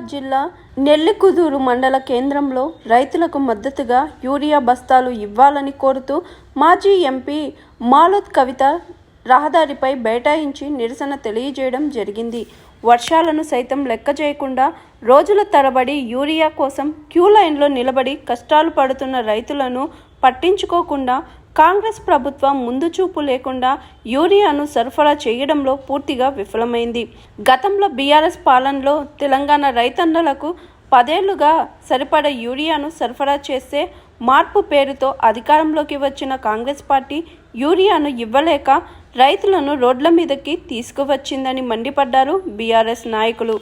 నిజామాబాద్ జిల్లా నెల్లికుదురు మండల కేంద్రంలో రైతులకు మద్దతుగా యూరియా బస్తాలు ఇవ్వాలని కోరుతూ మాజీ ఎంపీ మాలోత్ కవిత రహదారిపై బైఠాయించి నిరసన తెలియజేయడం జరిగింది. వర్షాలను సైతం లెక్క చేయకుండా రోజుల తరబడి యూరియా కోసం క్యూ లైన్లో నిలబడి కష్టాలు పడుతున్న రైతులను పట్టించుకోకుండా కాంగ్రెస్ ప్రభుత్వం ముందు చూపు లేకుండా యూరియాను సరఫరా చేయడంలో పూర్తిగా విఫలమైంది. గతంలో బీఆర్ఎస్ పాలనలో తెలంగాణ రైతన్నలకు 10 ఏళ్లుగా సరిపడా యూరియాను సరఫరా చేసే మార్పు పేరుతో అధికారంలోకి వచ్చిన కాంగ్రెస్ పార్టీ యూరియాను ఇవ్వలేక రైతులను రోడ్ల మీదకి తీసుకువచ్చిందని మండిపడ్డారు బీఆర్ఎస్ నాయకులు.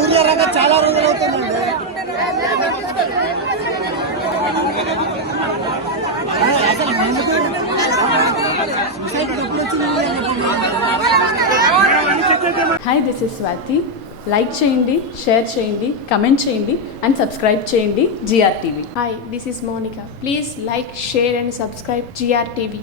ఊర్లో రాక చాలా రోజులు అవుతుందండి. Hi, this is Swathi. Like చేయండి, షేర్ చేయండి, కమెంట్ చేయండి అండ్ సబ్స్క్రైబ్ చేయండి GR TV. Hi, this is Monica. Please like, share and subscribe GR TV.